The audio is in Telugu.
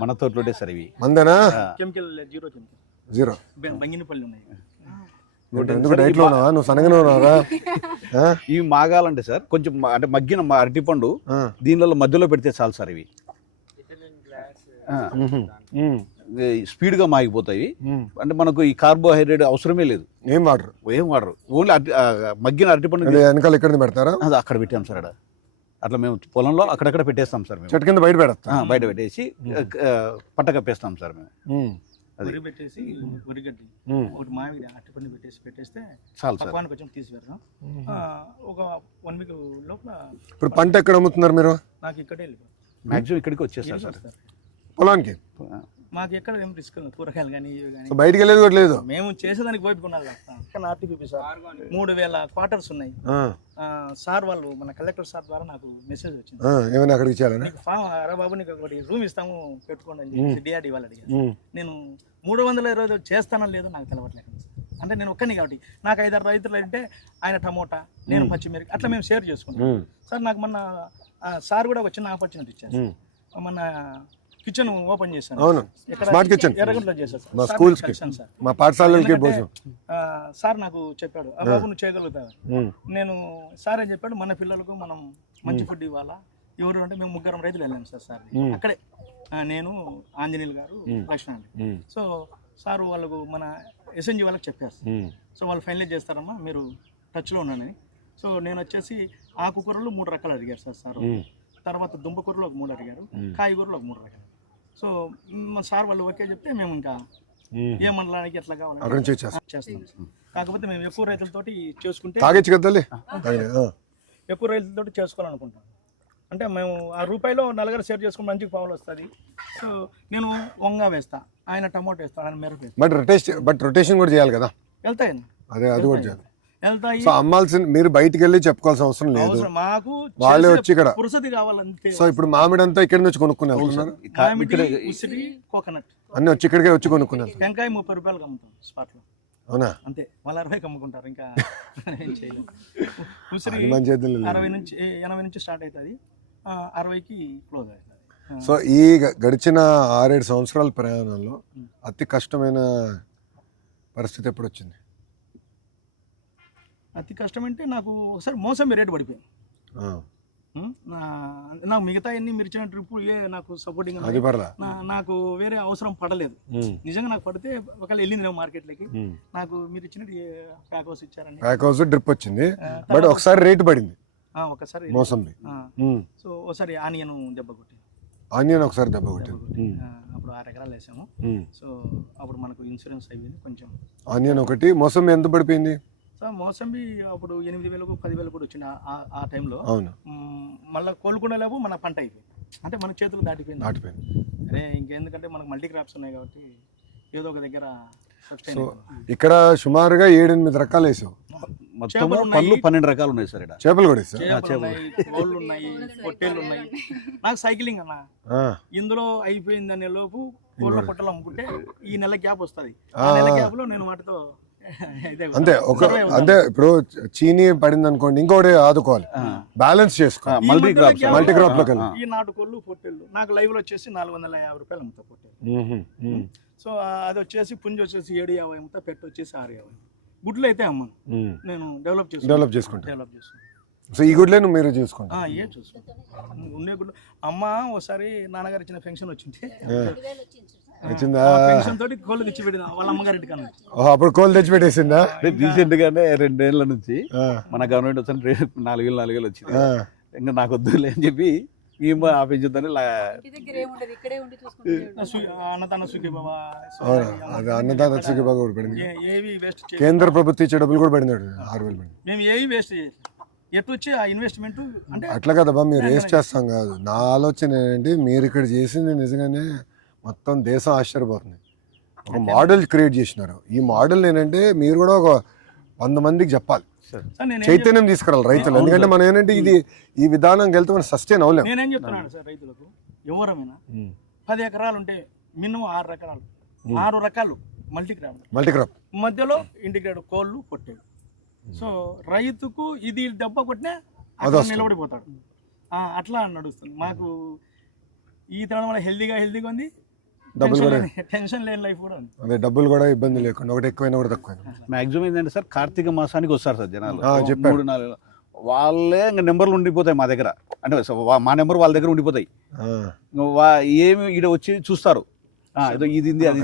మన తోటలోనే సార్ ఇవి. మందేనా? Chemical zero. బంగినపల్లి ఉన్నాయి. ఎందుకు డైట్లో ఉన్నావా? నువ్వు సన్నగానే ఉన్నావా? ఇవి మాగాలంటే సార్ కొంచెం అంటే మగ్గిన అరటిపండు దీనిలో మధ్యలో పెడితే చాలు సార్. ఇవి స్పీడ్గా మాగిపోతాయి. అంటే మనకు ఈ కార్బోహైడ్రేట్ అవసరమే లేదు. ఏం వాడరు? ఓన్లీ మగ్గిన అరటిపండు వెనకాల ఎక్కడ పెడతారా? అక్కడ పెట్టాం సార్. అట్లా మేము పొలంలో అక్కడక్కడ పెట్టేస్తాం సార్. మేము చెట్టు కింద బయట పెడతాం. బయట పెట్టేసి పట్ట కప్పేస్తాం సార్ మేము. వరి పెట్టేసి వరిగడ్డి ఒకటి మామిడి అరటిపండు పెట్టేస్తే చాలు సార్. పక్వానికి కొంచెం తీసివేద్దాం. ఒక 1 వీక్ లోపల. ఇప్పుడు పంట ఎక్కడ అమ్ముతున్నారు మీరు? నాకు ఇక్కడే వెళ్ళిపోయి మ్యాక్సిమం ఇక్కడికి వచ్చేస్తారు సార్. పొలానికి మాకు ఎక్కడ ఏం రిస్క్ కూరగాయలు కానీ ఇవి కానీ బయటికి వెళ్ళేది కూడా లేదు. మేము చేసేదానికి పోయిపోయినారు. ఆర్టీపీ సార్ 3000 క్వార్టర్స్ ఉన్నాయి సార్. వాళ్ళు మన కలెక్టర్ సార్ ద్వారా నాకు మెసేజ్ వచ్చింది. ఏమైనా అక్కడికి ఇచ్చారని? అరే బాబు నీకు ఒకటి రూమ్ ఇస్తాము పెట్టుకోండి అని చెప్పేసి డిఆర్డీ వాళ్ళు అడిగారు. నేను 320 చేస్తానో లేదో నాకు తెలవట్లేదు. అంటే నేను ఒక్కని కాబట్టి నాకు 5-6 రైతులు అంటే ఆయన టమోటా, నేను పచ్చిమిరపకాయ, అట్లా మేము షేర్ చేసుకుంటాం సార్. నాకు మొన్న సార్ కూడా ఒక చిన్న ఆపర్చునిటీ ఇచ్చారు. మన కిచెన్ ఓపెన్ చేశాను. అవును, స్మార్ట్ కిచెన్ ఎర్రగంటలో చేశాను మా స్కూల్స్ కి, మా పాఠశాలలకి భోజనం. సార్ నాకు చెప్పాడు, ఆ బాబు నువ్వు చేయగలుగుతావు. నేను సార్ ఏం చెప్పాడు, మన పిల్లలకు మనం మంచి ఫుడ్ ఇవ్వాలా. ఎవరు అంటే మేము 3 రైతులు వెళ్ళాం సార్. అక్కడే నేను, ఆంజనేయులు గారు, లక్ష్మణ్ అండి. సో సార్ వాళ్ళకు మన ఎస్ఎన్జి వాళ్ళకి చెప్పారు. సో వాళ్ళు ఫైనలైజ్ చేస్తారమ్మా, మీరు టచ్లో ఉన్నానని. సో నేను వచ్చేసి ఆకుకూరలు 3 రకాలు అడిగారు సార్. తర్వాత దుంపకూరలు ఒక 3 అడిగారు, కాయగూరలు ఒక 3 రకాలు. సో మా సార్ వాళ్ళు ఓకే చెప్తే మేము ఇంకా ఏ మండలానికి ఎట్లా కావాలి చేస్తాం. కాకపోతే మేము ఎక్కువ రైతులతోటి చేసుకుంటే ఎక్కువ రైతులతోటి చేసుకోవాలనుకుంటాం. అంటే మేము ఆ రూపాయిలో 4 షేర్ చేసుకుని మంచిగా పావులు వస్తుంది. సో నేను వంగ వేస్తా, ఆయన టమోటో వేస్తా, ఆయన మిరప వేస్తా. బట్ రొటేషన్ కూడా చేయాలి కదా? వెళ్తాయి. అది కూడా చేయాలి. వెళ్తాయి. సో అమ్మాల్సిన మీరు బయటికి వెళ్ళి చెప్పుకోవాల్సిన అవసరం లేదు. మాకు వాళ్ళే వచ్చి ఇక్కడ పురుసతి కావాలంతే. సో ఇప్పుడు మామిడి అంతా ఇక్కడ నుంచి కొనుక్కుని వెళ్తున్నారు. ఉసిరి, కోకోనట్ అన్ని వచ్చి ఇక్కడికే వచ్చి కొనుక్కున్నారు. టెంకాయ 30 రూపాయలకు అమ్ముతాం స్పాట్ లో. అవునా? అంతే, మళ్ళీ 60కి అమ్ముకుంటారు. ఇంకా ఏం చేయలేదు. ఉసిరి 80 నుంచి స్టార్ట్ అవుతుంది, 60కి క్లోజ్ అవుతుంది. సో ఈ గడిచిన 6-7 సంవత్సరాల ప్రయాణంలో అతి కష్టమైన పరిస్థితి ఎప్పుడు వచ్చింది? అతి కష్టం అంటే నాకు ఒకసారి మోసంబి రేటు పడిపోయింది. నాకు మిగతా ఎన్ని మీరు ఇచ్చిన ట్రిప్ నాకు సపోర్టింగ్, నాకు వేరే అవసరం పడలేదు. నిజంగా నాకు పడితే ఒకవేళ వెళ్ళింది మార్కెట్లోకి. నాకు మీరు ఇచ్చినట్టు ప్యాక్ హౌస్ ఇచ్చారని, ప్యాక్ హౌస్ డ్రిప్ వచ్చింది. బట్ ఒకసారి రేటు పడింది ఒకసారి మోసంబి. సో ఒకసారి ఆనియన్ దెబ్బ కొట్టింది. ఆనియన్ ఒకసారి దెబ్బ కొట్టింది. అప్పుడు 6 ఎకరాలు వేసాము. సో అప్పుడు మనకు ఇన్సూరెన్స్ అయిపోయింది కొంచెం. ఆనియన్ ఒకటి. మోసంబి ఎంత పడిపోయింది సార్? మోసంబి అప్పుడు 8,000 10,000 కూడా వచ్చింది ఆ టైంలో. మళ్ళీ కోలుకుండా లేవు, మన పంట అయిపోయింది. అంటే మన చేతులు దాటిపోయింది. అరే ఇంకెందుకంటే మనకు మల్టీ క్రాప్స్ ఉన్నాయి కాబట్టి ఏదో ఒక దగ్గర. సో ఇక్కడ సుమారుగా 7-8 రకాలు వేసావు. మొత్తం పళ్ళు 12 రకాలు ఉన్నాయి సార్. చేపలు కూడా కోళ్ళు ఉన్నాయి, పొట్టేళ్ళు ఉన్నాయి. నాకు సైక్లింగ్ అన్న, ఇందులో అయిపోయిందనే లోపు కోళ్ళ పొట్టలు అమ్ముకుంటే ఈ నెల గ్యాప్ వస్తుంది. ఆ నెల గ్యాప్ లో నేను వాటితో అంతే. అంటే ఇప్పుడు చీనీ పడింది అనుకోండి, ఇంకోటి ఆదుకోవాలి, బ్యాలెన్స్ చేసుకోవాలి. మల్టీ క్రాప్ లో ఈ నాటుకోళ్ళు, పొట్టేళ్ళు నాకు లైవ్ లో వచ్చేసి 450 రూపాయలు అమ్ముతా పొట్టేళ్ళు. సో అది వచ్చేసి పుంజు వచ్చేసి 750 అమ్ముతా, పెట్టు వచ్చేసి 650. గుడ్లు అయితే అమ్మను, నేను డెవలప్ చేసుకుంటాను. సో ఈ గుడ్లే మీరు చూసుకుంటా? ఏ చూసుకుంటాను ఉండే గుడ్లు. అమ్మ ఒకసారి నాన్నగారు ఇచ్చిన ఫంక్షన్ వచ్చింది, కోళ్ళు తెచ్చి పెట్టింది వాళ్ళ అమ్మగారి కన్నా. అప్పుడు కోళ్ళు తెచ్చి పెట్టేసిందా? రీసెంట్ గానే 2 ఏళ్ల నుంచి మన గవర్నమెంట్ వచ్చి 4,000 వచ్చింది. ఇంకా నాకు వద్దులే అని చెప్పి ఆపించుద్దని అన్నదాన సుఖీబాబా. అన్నదాన సుఖీబాబా కూడా పడింది. కేంద్ర ప్రభుత్వం ఇచ్చే డబ్బులు కూడా పడింది, 6,000 పడింది. మేము ఏవి వేస్ట్ చేయాలి, ఎటు వచ్చి ఆ ఇన్వెస్ట్మెంట్ అంటే అట్లా కదబ్బా, మీరు వేస్ట్ చేస్తాం కాదు. నా ఆలోచన ఏంటంటే మీరు ఇక్కడ చేసింది నిజంగానే మొత్తం దేశం ఆశ్చర్యపోతుంది. ఒక మోడల్ క్రియేట్ చేసినారు. ఈ మోడల్ ఏంటంటే మీరు కూడా ఒక 100 మందికి చెప్పాలి, చైతన్యం తీసుకురావాలి రైతులు. ఎందుకంటే మనం ఏంటంటే ఇది ఈ విధానం వెళ్తే మనం సస్టైన్ అవ్వలేము. నేనేం చెప్తున్నాను సార్, రైతులకు ఎవరమైనా 10 ఎకరాలు ఉంటే మినిమం 6 ఎకరాలు 6 రకాలు మల్టీ క్రాప్ మధ్యలో ఇంటిగ్రేటెడ్ కోళ్ళు, పొట్టేలు. సో రైతుకు ఇది దెబ్బ కొట్టినా అక్కడ నిలబడిపోతాడు. అట్లా నడుస్తుంది. మాకు ఈ తరం వల్ల హెల్దీగా ఉంది, డబ్బులు కూడా టెన్షన్ లేని లైఫ్ కూడా ఉంది. అదే డబ్బులు కూడా ఇబ్బంది లేకుండా ఒకటి ఎక్కువైనా కూడా తక్కువైనా. మాక్సిమం ఏంటంటే సార్ కార్తీక మాసానికి వస్తారు సార్ జనాలు చెప్పారు. 3-4 వాళ్ళే ఇంకా నెంబర్లు ఉండిపోతాయి మా దగ్గర, అంటే మా నెంబర్ వాళ్ళ దగ్గర ఉండిపోతాయి. ఏమి ఈడ వచ్చి చూస్తారు, ఏదో ఇది అది